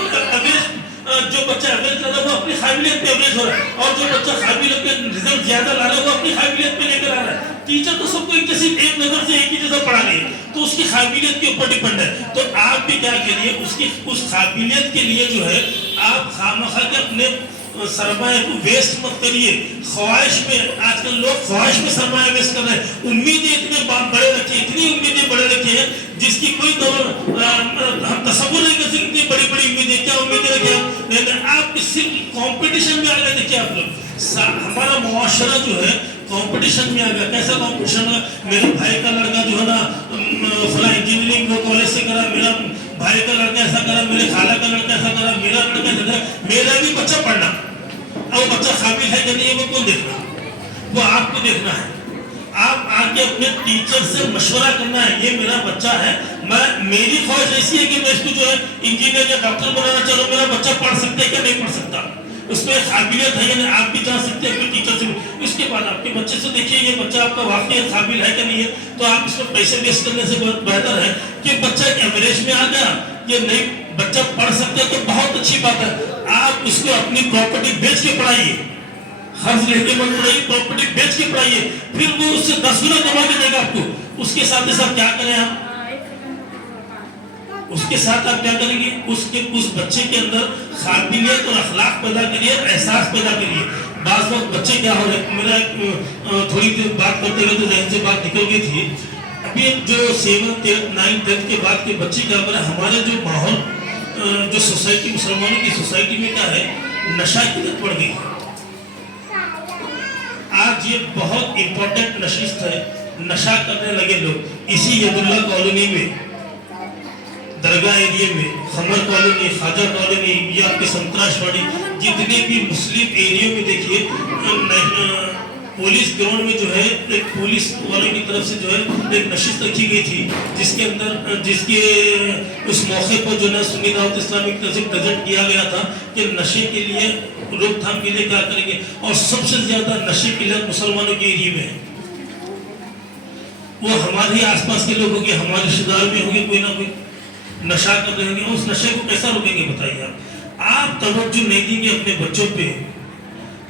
जो बच्चा एवरेज ला रहा है वो अपनी काबिलियत पे एवरेज हो रहा है, और जो बच्चा काबिलियत पे रिजल्ट ज्यादा ला रहा है वो अपनी काबिलियत पे लेकर आ रहा है। टीचर तो सबको एक जैसी, एक नजर से एक ही जैसा पढ़ा रही है, तो उसकी काबिलियत के ऊपर डिपेंड है। तो आप भी क्या करिए, उसकी उस काबिलियत के लिए जो है आप खामखा के अपने सरमाए को वेस्ट मत करिए। ख्वाहिश में आजकल लोग ख्वाहिश में सरमाया वेस्ट कर रहे हैं। उम्मीदें इतने बड़े रखे, इतनी उम्मीदें बड़े रखे हैं जिसकी कोई हम तसव्वुर नहीं कर सकते। इतनी बड़ी बड़ी उम्मीदें, क्या उम्मीदें रखे आप सिर्फ कंपटीशन में आ गए। देखिए आप लोग, हमारा मुआशरा जो है कंपटीशन में आ गया। कैसा कंपटीशन है? मेरे भाई का लड़का जो है ना फला इंजीनियरिंग कॉलेज से करा, मेरा भाई का लड़का ऐसा करा, मेरे खाला का लड़का ऐसा करा, मेरा लड़का ऐसा करा। मेरा भी बच्चा पढ़ना, अब बच्चा काबिल है कि नहीं है वो कौन देखना? वो आपको देखना है। आप आके अपने टीचर से मशवरा करना है, ये मेरा बच्चा है, मेरी ख्वाहिश ऐसी है कि मैं इसको जो है इंजीनियर या डॉक्टर बनाना चाहूँ, मेरा बच्चा पढ़ सकता है क्या नहीं पढ़ सकता, उसमें काबिलियत है या नहीं, आप भी जान सकते हैं अपने टीचर से। इसके बाद आपके बच्चे से देखिए ये बच्चा आपका वाकई काबिल है कि नहीं है। तो आप इसमें पैसे वेस्ट करने से बहुत बेहतर है कि बच्चा एवरेज में आ गया, ये नहीं बच्चा पढ़ सकता है तो बहुत अच्छी बात है। आप उसको अपनी प्रॉपर्टी बेच के पढ़ाइए, हर्ज लेके मत पढ़ाइए, प्रॉपर्टी बेच के पढ़ाइए, फिर वो उससे 10 गुना कमा के देगा आपको। उसके साथ ही साथ क्या करें आप, उसके साथ आप क्या करेंगे, उस बच्चे के अंदर काबिलियत और अखलाक पैदा करिए, एहसास पैदा करिए। बाज़ वक्त बच्चे क्या हो रहे, मेरा थोड़ी देर बात करते गए तो जहन से बात निकल गई थी। अभी जो 7th 8th 9th 10th के बाद के बच्चे क्या कर रहे हैं, हमारे जो माहौल जो सोसाइटी, मुसलमानों की सोसाइटी में क्या है, नशा की लत पड़ गई। आज ये बहुत इंपॉर्टेंट नशिस्त है, नशा करने लगे लोग। इसी यदुल्ला कॉलोनी में, दरगाह एरिया में, खमर कॉलोनी, खाजा कॉलोनी, या आपके संतराशवाड़ी, जितने भी मुस्लिम एरिया में देखिए, पुलिस ग्राउंड में जो है एक पुलिस वाले की तरफ से जो है एक नशिस्त रखी गई थी, जिसके अंदर जिसके उस मौके पर जो है सुन्नी दावत इस्लामी की तरफ से प्रेजेंट किया गया था कि नशे के लिए रोकथाम के लिए क्या करेंगे। और सबसे ज्यादा नशे की लत मुसलमानों के एरिया में है। वो हमारे आसपास के लोग होंगे, हमारे रिश्तेदार में होंगे, कोई ना कोई नशा कर रहे होंगे। उस नशे को कैसा रोकेंगे बताइए आप तवज्जो नहीं देंगे अपने बच्चों पे।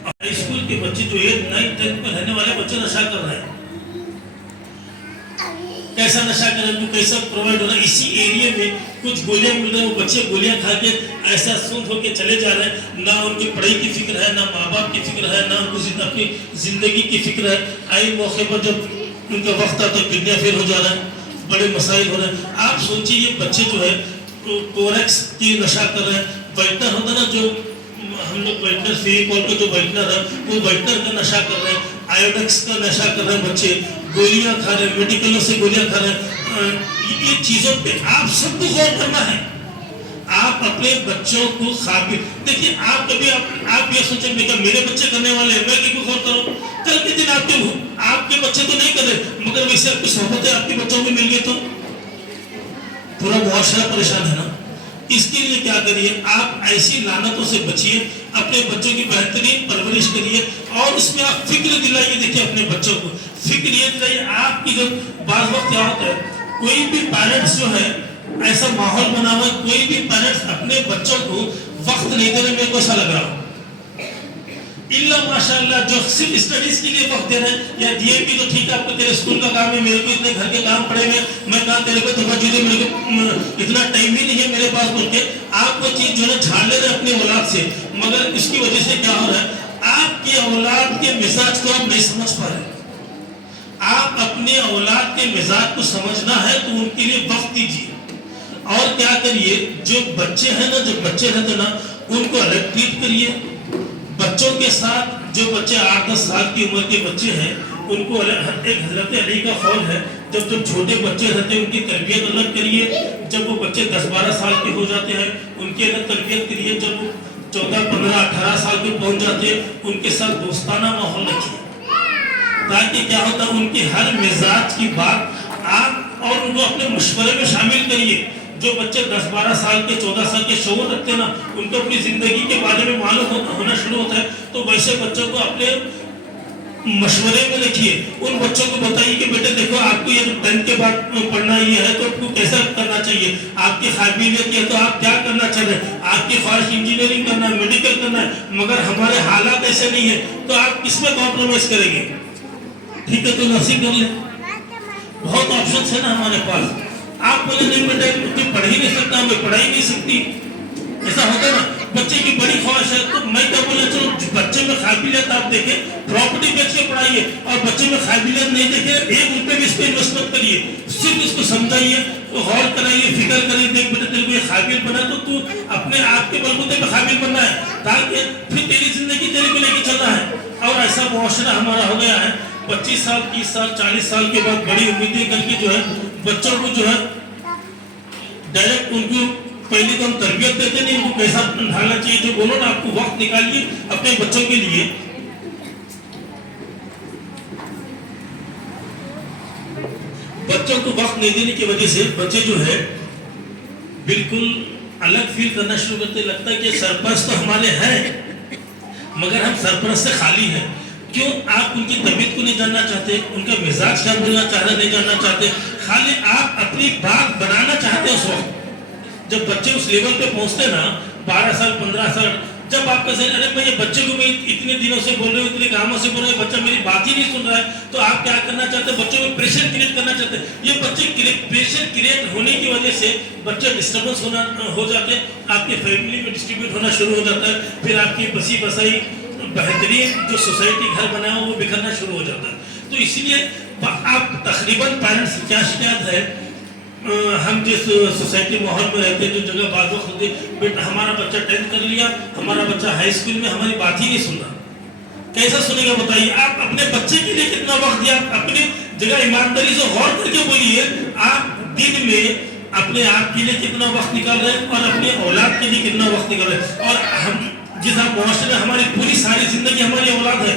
हाई स्कूल के बच्चे जो 8th 9th 10th में रहने वाले बच्चे नशा कर रहे हैं, कैसा नशा कर रहे हैं, कैसा प्रोवाइड हो रहा है। इसी एरिया में कुछ गोलियां मिल रही है, वो बच्चे गोलियां खा के ऐसा सूंघ होके चले जा रहे हैं। ना उनकी पढ़ाई की फिक्र है, ना माँ बाप की फिक्र है, ना उनको अपनी जिंदगी की फिक्र है। आई मौके पर जब उनका वक्त आता है दुनिया फेल हो जा रहा है, बड़े मसाइल हो रहे हैं। आप सोचिए ये बच्चे जो है कोरेक्स की नशा कर रहे हैं, वाइटनर होता ना, जो हम लोग वाइटनर फेविकॉल का जो वाइटनर है वो वाइटनर का नशा कर रहे हैं, आयोडेक्स का नशा कर रहे हैं बच्चे, गोलियां खा रहे हैं, मेडिकलों से गोलियां खा रहे हैं। ये चीजों पे आप सबको गौर करना है। आप अपने बच्चों को काबिल देखिए। आप कभी आप ये सोचेंगे कि मेरे बच्चे करने वाले हैं, मैं क्यों गौर करूं? कल के दिन आपके बच्चे तो नहीं कर रहे, मगर वैसे आपकी सोहबत है, आपके बच्चों को मिल गए तो पूरा मुआशरा परेशान है ना। इसके लिए क्या करिए, आप ऐसी लानतों से बचिए, अपने बच्चों की बेहतरीन परवरिश करिए, और इसमें आप फिक्र दिलाइए। देखिए अपने बच्चों को फिक्र ये दिलाइए। आपकी जो बाज़ वक्त क्या होता है, कोई भी पेरेंट्स जो है ऐसा माहौल बना हुआ है, कोई भी पेरेंट्स अपने बच्चों को वक्त नहीं देने में कैसा लग रहा हो, इल्ला माशाअल्लाह जो सिर्फ स्टडीज के लिए वक्त दे रहे हैं, या दिए भी तो ठीक है, आपको तेरे स्कूल का काम है, मेरे को इतने घर के काम पड़े हैं, मैं कहा तेरे को तवज्जो दे, मेरे को इतना टाइम ही नहीं है मेरे पास बोल के आप वो चीज जो है झाड़ ले रहे अपनी औलाद से। मगर इसकी वजह से क्या हो रहा है, आपके औलाद के मिजाज को आप नहीं समझ पा रहे। आप अपने औलाद के मिजाज को समझना है तो उनके लिए वक्त दीजिए, और क्या करिए, जो बच्चे हैं ना, जब बच्चे रहते ना, उनको अलग ट्रीट करिए। बच्चों के साथ जो बच्चे 8-10 साल की उम्र के बच्चे हैं उनको अलग, एक हजरत अली का कौल है, जब छोटे बच्चे रहते हैं उनकी तरबियत अलग करिए, जब वो बच्चे 10-12 साल के हो जाते हैं उनकी अलग तरबियत करिए, जब वो 14-15-18 साल के पहुंच जाते हैं उनके साथ दोस्ताना माहौल रखिए, ताकि क्या होता है उनके हर मिजाज की बात आप और उनको अपने मशवरे में शामिल करिए। जो बच्चे 10-12 साल के 14 साल के शौर रखते हैं ना, उनको अपनी जिंदगी के बारे में मालूम होना शुरू होता है, तो वैसे बच्चों को अपने मशवरे में रखिए। उन बच्चों को बताइए कि बेटे देखो, आपको ये 10th के बाद पढ़ना ही है तो आपको कैसा करना चाहिए, आपकी काबिलियत है तो आप क्या करना चाह रहे हैं, आपकी ख्वाहिश इंजीनियरिंग करना है, मेडिकल करना है, मगर हमारे हालात ऐसे नहीं है तो आप किस में कॉम्प्रोमाइज करेंगे, ठीक है तो नर्सिंग कर ले, बहुत ऑप्शन है ना हमारे पास। आप बोले नहीं बेटा तू पढ़ ही नहीं सकता, मैं पढ़ा ही नहीं सकती, ऐसा होता ना, बच्चे की बड़ी ख्वाहिश है, तो मैं क्या बोला, चलो बच्चे में काबिलियत आप देखें, प्रॉपर्टी बेच के पढ़ाइए, और बच्चे में काबिलियत नहीं देखे, 1 रुपये भी इस पर इन्वेस्टमेंट करिए, सिर्फ इसको समझाइए, तो गौर कराइए, फिक्र करिए, देख बेटा तेरे को ये काबिल बना तो तू अपने आप के बलबूते पे काबिल बनना है, ताकि फिर तेरी जिंदगी तेरे को लेके चलना है। और ऐसा मुआशरा हमारा हो गया है, 25 साल 30 साल 40 साल के बाद बड़ी उम्मीदें करके जो है बच्चों को जो है डायरेक्ट उनको पहले तो हम तरबियत देते नहीं, उनको कैसा ढालना चाहिए, जो बोलो ना, आपको वक्त निकालिए अपने बच्चों के लिए। बच्चों को वक्त नहीं देने की वजह से बच्चे जो है बिल्कुल अलग फील करना शुरू करते, लगता है कि सरपरस्त तो हमारे हैं मगर हम सरपरस्त से खाली हैं। क्यों? आप उनकी तबीयत को नहीं जानना चाहते, उनका मिजाज क्या बोलना चाह रहा नहीं जानना चाहते, खाली आप अपनी बात बनाना चाहते उस वक्त। जब बच्चे उस लेवल पे पहुंचते ना 12 साल 15 साल, जब आपका सही, अरे मैं ये बच्चे को मैं इतने दिनों से बोल रहे हूँ, इतने कामों से बोल रहे हैं, बच्चा मेरी बात ही नहीं सुन रहा है, तो आप क्या करना चाहते हैं, बच्चों में प्रेशर क्रिएट करना चाहते हैं। ये बच्चे प्रेशर क्रिएट होने की वजह से बच्चे डिस्टर्बेंस हो जाते हैं, आपके फैमिली में डिस्ट्रीब्यूट होना शुरू हो जाता है, फिर आपकी बसी बसाई बेहतरीन जो सोसाइटी घर बनाया वो बिखरना शुरू हो जाता है। तो इसीलिए आप तकरीबन पेरेंट्स की क्या शिकायत है, हम जिस सोसाइटी माहौल में रहते हैं, जो जगह बात होती है, बेटा हमारा बच्चा 10th कर लिया, हमारा बच्चा हाई स्कूल में हमारी बात ही नहीं सुन रहा, कैसा सुनेगा बताइए। आप अपने बच्चे के लिए कितना वक्त दिया, अपनी जगह ईमानदारी से गौर करके बोलिए, आप दिन में अपने आप के लिए कितना वक्त निकाल रहे हैं और अपने औलाद के लिए कितना वक्त निकाल रहे हैं। और हम जिस मुआशरे में हमारी पूरी सारी जिंदगी हमारी औलाद है,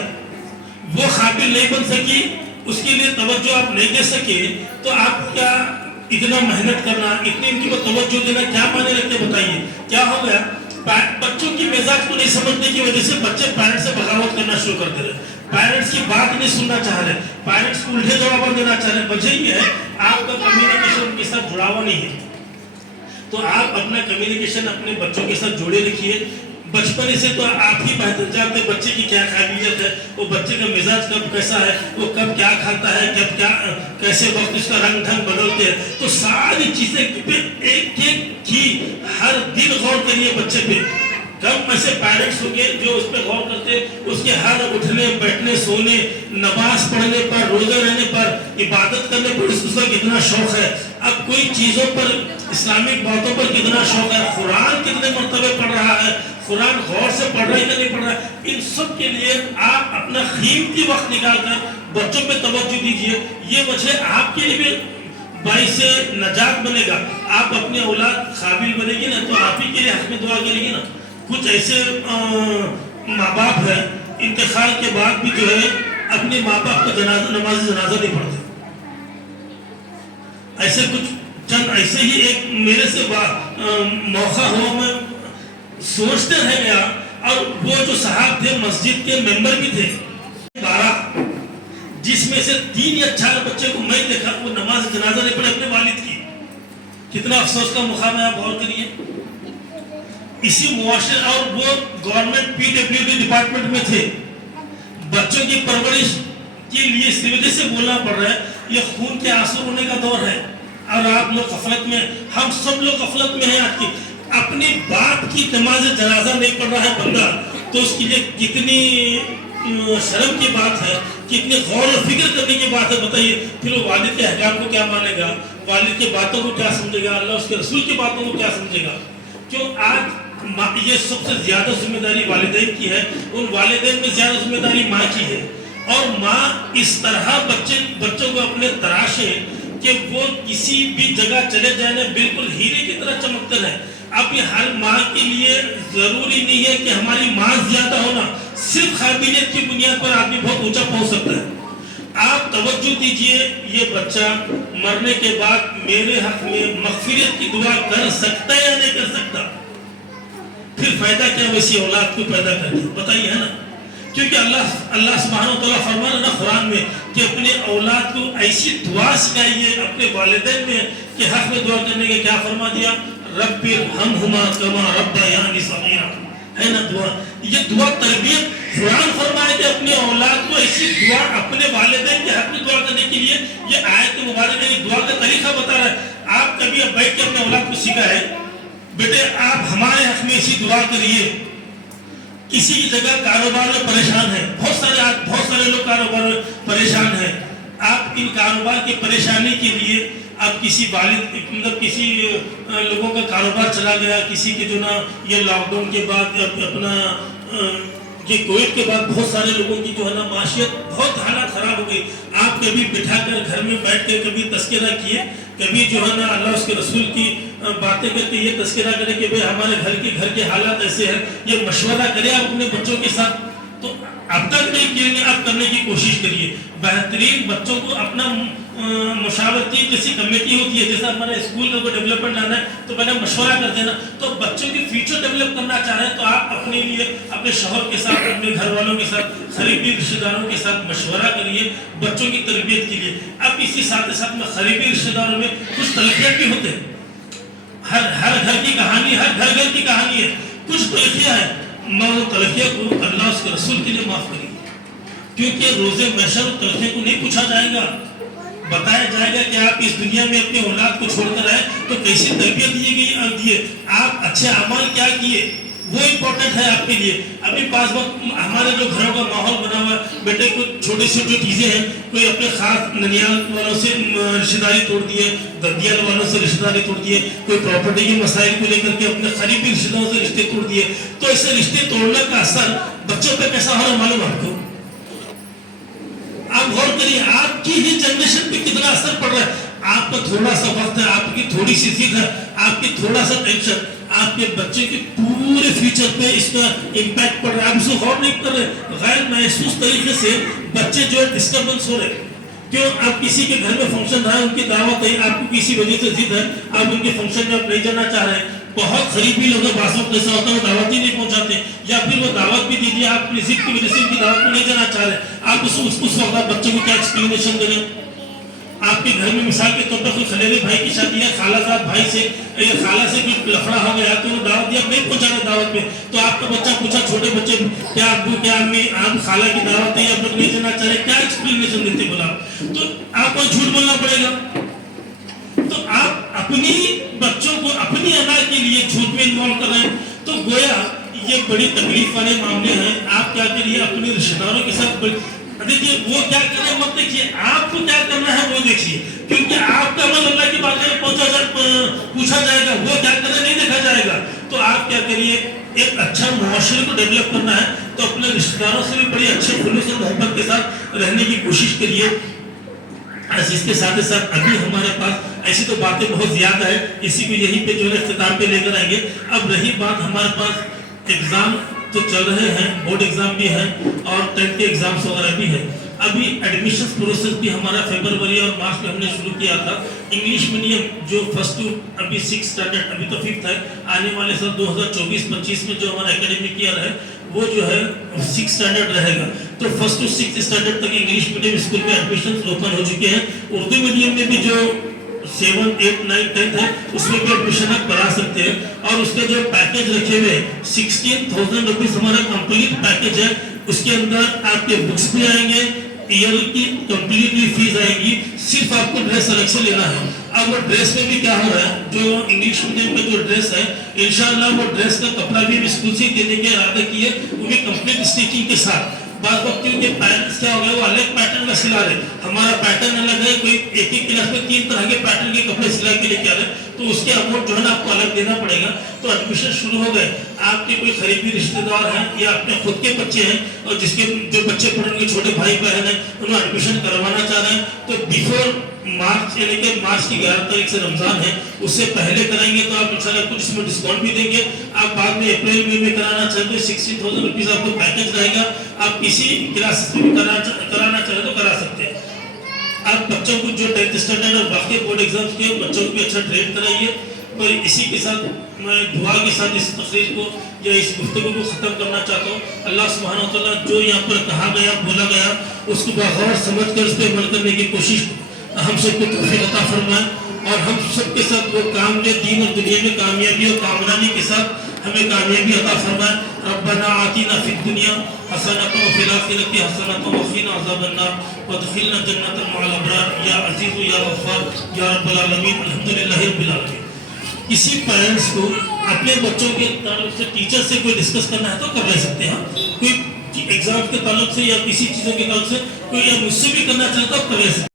वो काबिल नहीं बन सकी, उसके लिए तवज्जो आप नहीं दे सके, तो आप क्या इतना मेहनत करना, इतनी इनकी को तवज्जो देना क्या माने रखते बताइए। क्या हो गया, बच्चों की मिजाज को नहीं समझने की वजह से बच्चे पेरेंट्स से बगावत करना शुरू कर दे रहे, पेरेंट्स की बात नहीं सुनना चाह रहे, पेरेंट्स को उल्टे जवाब देना चाह रहे। वजह ये है आपका कम्युनिकेशन उनके साथ जुड़ा हुआ नहीं है। तो आप अपना कम्युनिकेशन अपने बच्चों के साथ जोड़े रखिए। बचपन से तो आप ही बेहतर जानते हैं बच्चे की क्या काबिलियत है, वो बच्चे का मिजाज कब कैसा है, वो कब क्या खाता है, कब क्या कैसे वक्त उसका रंग ढंग बदलते हैं। तो सारी चीजें पे एक एक की हर दिन गौर करिए बच्चे पे। कम ऐसे पेरेंट्स होंगे जो उस पर गौर करते, उसके हर उठने बैठने सोने नमाज पढ़ने पर रोजा रहने पर इबादत करने पर उसका कितना शौक है, अब कोई चीजों पर इस्लामिक बातों पर कितना शौक है, कुरान कितने मरतबे पढ़ रहा है, कुरान गौर से पढ़ रहा है कि नहीं पढ़ रहा है। इन सब के लिए आप अपना कीमती वक्त निकालकर बच्चों पे तवज्जो दीजिए। ये वजह आपके लिए भी भाई से नजात बनेगा, आप अपने औलाद काबिल बनेगी ना तो आप ही के लिए हक में दुआ करेगी ना। कुछ ऐसे माँ बाप है इंतकाल के बाद भी जो है अपने माँ बाप का नमाज जनाजा नहीं पढ़ते। ऐसे कुछ चंद ऐसे ही एक मेरे से मौका हुआ, मैं सोचते रह गया, और वो जो साहब थे मस्जिद के मेंबर भी थे 12, जिसमें से 3 या 4 बच्चे को मैं देखा वो नमाज जनाजा नहीं पढ़े अपने वालिद की। कितना अफसोस का मुकाम है, आप गौर करिए। इसी मुआशरे, और वो गवर्नमेंट PWD डिपार्टमेंट में थे, बच्चों की परवरिश के लिए इस वजह से बोलना पड़ रहा है, ये खून के आंसू रोने का दौर है और आप लोग गफलत में, हम सब लोग गफलत में हैं। आपकी अपने बाप की नमाज जनाजा नहीं पढ़ रहा है बंदा, तो उसके लिए कितनी शर्म की बात है, कितनी गौर और फिक्र करने की बात है। बताइए फिर वो वालिद के अहकाम को क्या मानेगा, वालिद की बातों को क्या समझेगा, अल्लाह उसके रसूल की बातों को क्या समझेगा। क्यों आज ये सबसे ज्यादा जिम्मेदारी वालिदैन की है, उन वालिदैन में ज्यादा जिम्मेदारी माँ की है। और माँ इस तरह बच्चों को अपने तराशे कि वो किसी भी जगह चले जाने बिल्कुल हीरे की तरह चमकते रहे। अब ये हर माँ के लिए जरूरी नहीं है कि हमारी माँ ज्यादा होना, सिर्फ काबिलियत की बुनियाद पर आदमी बहुत ऊंचा पहुंच सकता है। आप तवज्जो दीजिए, ये बच्चा मरने के बाद मेरे हक में मगफिरत की दुआ कर सकता है या नहीं कर सकता, फिर फायदा क्या वैसी औलाद को पैदा करके, बताइए, है ना। क्योंकि अल्लाह सुब्हानहू व तआला फरमाना ना कुरान में कि अपने औलाद को ऐसी दुआ सिखाइए अपने वालिदैन में कि हक में दुआ करने के क्या फरमा दिया, रब्बिरहमहुमा कमा रब्बयानी सगीरा, है ना दुआ। ये दुआ तरबियत कुरान फरमाए कि अपने औलाद को ऐसी दुआ अपने वालिदैन के हक में दुआ करने के लिए ये आयत मुबारक है, दुआ का तरीका बता रहा है। आप कभी अब बैठ के अपने औलाद को सिखाए, बेटे आप हमारे हक में ऐसी दुआ करिए। किसी की जगह कारोबार में परेशान है, बहुत सारे लोग कारोबार में परेशान हैं। आप इन कारोबार की परेशानी के लिए आप किसी वालिद मतलब किसी लोगों का कारोबार चला गया, किसी के जो ना ये लॉकडाउन के बाद अपना ये कोविड के बाद बहुत सारे लोगों की जो है ना माशियत बहुत हालत खराब हो गई। आप कभी बिठाकर घर में बैठ कर कभी तस्करा किए, कभी जो है ना अल्लाह उसके रसूल की बातें करके ये तस्करा करें कि भाई हमारे घर के हालात ऐसे हैं, ये मशवरा करें आप अपने बच्चों के साथ। तो अब तक नहीं किए, आप करने की कोशिश करिए। बेहतरीन बच्चों को अपना मुशावरती जैसी कमेटी होती है, जैसे हमारे स्कूल का कोई डेवलपमेंट लाना है तो पहले मशवरा कर देना। तो बच्चों की फ्यूचर डेवलप करना चाह रहे हैं तो आप अपने लिए अपने शौहर के साथ, अपने घर वालों के साथ, करीबी रिश्तेदारों के साथ मशवरा करिए बच्चों की तरबियत के लिए। अब इसी साथ साथ में करीबी रिश्तेदारों में कुछ तलखियाँ भी होते हैं, हर घर की कहानी, हर घर की कहानी है, कुछ तलखियाँ है। मैं तलखिया को अल्लाह उसके रसूल के लिए माफ करिए, क्योंकि रोजे महशर तलखिया को नहीं पूछा जाएगा, बताया जाएगा कि आप इस दुनिया में अपने औलाद को छोड़कर आए तो कैसी तरबियत दिए, आप अच्छे अमल क्या किए, वो इम्पोर्टेंट है आपके लिए। अभी पास वक्त हमारे जो घरों का माहौल बना हुआ है, बेटे कुछ छोटी सी जो चीज़ें हैं, कोई अपने खास ननियाल वालों से रिश्तेदारी तोड़ दिए, ददियाल वालों से रिश्तेदारी तोड़ दिए, कोई प्रॉपर्टी के मसाइल को लेकर के अपने करीबी रिश्तेदारों से रिश्ते तोड़ दिए। तो ऐसे रिश्ते तोड़ने का असर बच्चों पर कैसा हो रहा है मालूम आपको? आप गौर करिए, आपकी ही जनरेशन पे कितना असर पड़ रहा है। आपका थोड़ा सा वक्त है, आपकी थोड़ी सी जिद है, आपकी थोड़ा सा टेंशन, आपके बच्चे के पूरे फ्यूचर पे इसका इम्पैक्ट पड़ रहा है। आप इसको गौर नहीं कर रहे, गैर महसूस तरीके से बच्चे जो है डिस्टर्बेंस हो रहे। क्यों? आप किसी के घर में फंक्शन रहा है, उनकी दावत है, आपको किसी वजह से जिद है, आप उनके फंक्शन में आप नहीं जाना चाह रहे हैं। बहुत करीबी लोग बासों ऐसा होता है, वो दावत ही नहीं पहुंचाते, या फिर वो दावत भी दीजिए, आप अपनी जिद की वजह से उनकी दावत को नहीं जाना चाह रहे, आप उस वक्त आप बच्चे को क्या एक्सप्लेनेशन दे रहे हैं? आपके घर में मिसाल के तौर पर कोई खलेरे भाई की शादी है, खालाजाद भाई से या खाला से कोई लफड़ा हो गया तो दावत दिया, नहीं पहुंचा रहे दावत में, तो आपका बच्चा पूछा, छोटे बच्चे, क्या अब्बू क्या अम्मी आप खाला की दावत है, आप लोग नहीं जाना चाह रहे, क्या एक्सप्लेनेशन देते बोला? तो आपको झूठ बोलना पड़ेगा। तो आप अपनी बच्चों को अपनी अना के लिए झूठ में इन्वॉल्व कर रहे हैं, तो गोया ये बड़ी तकलीफ वाले मामले हैं। आप क्या करिए, अपने रिश्तेदारों के साथ देखिए, वो क्या कर रहे हैं मत देखिए, आपको क्या करना है वो देखिए, क्योंकि आपका अमल अल्लाह की बात में पूछा जाएगा, वो क्या कर रहे नहीं देखा जाएगा। तो आप क्या करिए, एक अच्छा मुआशरे को डेवलप करना है तो अपने रिश्तेदारों से भी बड़ी अच्छे खुलूस और मोहब्बत के साथ रहने की कोशिश करिए। इसके साथ ही साथ अभी हमारे पास ऐसी तो बातें बहुत ज्यादा है, इसी को यहीं पे जो है इख्तिताम पे लेकर आएंगे। अब रही बात, हमारे पास एग्जाम तो चल रहे हैं, बोर्ड एग्जाम भी है और 10th के एग्जाम्स वगैरह भी है। अभी एडमिशन प्रोसेस भी हमारा फरवरी और मार्च में हमने शुरू किया था। इंग्लिश मीडियम जो फर्स्ट टू अभी 6 स्टैंडर्ड, अभी तो 5th है, आने वाले साल 2024-25 में जो हमारा एकेडमिक ईयर है वो जो है 6 स्टैंडर्ड रहेगा। तो फर्स्ट टू 6th स्टैंडर्ड तक इंग्लिश मीडियम स्कूल में एडमिशन ओपन हो चुके हैं। उर्दू मीडियम में भी जो 7, 8, 9, 10 है उसमें भी एडमिशन आप करा सकते हैं। और उसके जो पैकेज रखे हुए 16,000 रुपीज हमारा कंप्लीट पैकेज है, اس کے اندر آپ کے بکس بھی آئیں گے, ایئر کی کمپلیٹلی فیس آئے گی, صرف آپ کو ڈریس الگ سے لینا ہے. اب وہ ڈریس میں بھی کیا ہو رہا ہے, جو انگلش میڈیم میں جو ڈریس ہے انشاءاللہ وہ ڈریس کا کپڑا بھی اسکول سے دینے کے ارادہ کیے, وہ بھی کمپلیٹ اسٹیچنگ کے ساتھ. بعض وقت کے پیرنٹس کیا ہو گئے, وہ الگ پیٹرن کا سلا رہے, ہمارا پیٹرن الگ ہے, کوئی ایک ایک کلاس میں 3 طرح کے پیٹرن کے کپڑے سلا کے لے کے آ رہے, تو اس کے اماؤنٹ جو ہے نا آپ کو الگ دینا پڑے گا. تو ایڈمیشن شروع ہو گئے. آپ کے کوئی قریبی رشتے دار ہیں یا اپنے خود کے بچے ہیں اور جس کے جو بچے پڑھنے کے چھوٹے بھائی بہن ہیں انہیں ایڈمیشن کروانا چاہ رہے ہیں, تو بیفور مارچ یعنی کہ مارچ کی 11 تاریخ سے رمضان ہے, اس سے پہلے کرائیں گے تو آپ انشاءاللہ کچھ اس میں ڈسکاؤنٹ بھی دیں گے. آپ بعد میں اپریل میں کرانا چاہتے ہیں 60,000 روپیز آپ کو پیکج رہے گا. آپ کسی کلاسز میں بھی کرانا چاہیں تو کرا سکتے ہیں. آپ بچوں کو جو 10th اسٹینڈرڈ اور باقی بورڈ ایگزامس کے بچوں کو بھی اچھا ٹرین کرائیے. اور اسی کے ساتھ میں دعا کے ساتھ اس تقریر کو یا اس گفتگو کو ختم کرنا چاہتا ہوں. اللہ سبحانہ و تعالیٰ جو یہاں پر کہا گیا بولا گیا اس کو بغور سمجھ کر اس پہ عمل کرنے کی کوشش ہم سب کو توفیق عطا فرمائے, اور ہم سب کے ساتھ وہ کام میں دین اور دنیا میں کامیابی اور کامرانی کے ساتھ ہمیں کامیابی عطا فرمائے. ربنا آتنا فی الدنیا حسنۃ وفی الآخرۃ حسنۃ وقنا عذاب النار وادخلنا جنۃ مع الابرار یا عزیز یا غفار یا رب العالمین. الحمدللہ رب العالمین. کسی پیرنٹس کو اپنے بچوں کے تعلق سے ٹیچر سے کوئی ڈسکس کرنا ہے تو کر لے سکتے ہیں. کوئی ایگزام کے تعلق سے یا کسی چیزوں کے تعلق سے کوئی مجھ سے بھی کرنا چاہتا ہے تو کر لے سکتے ہیں.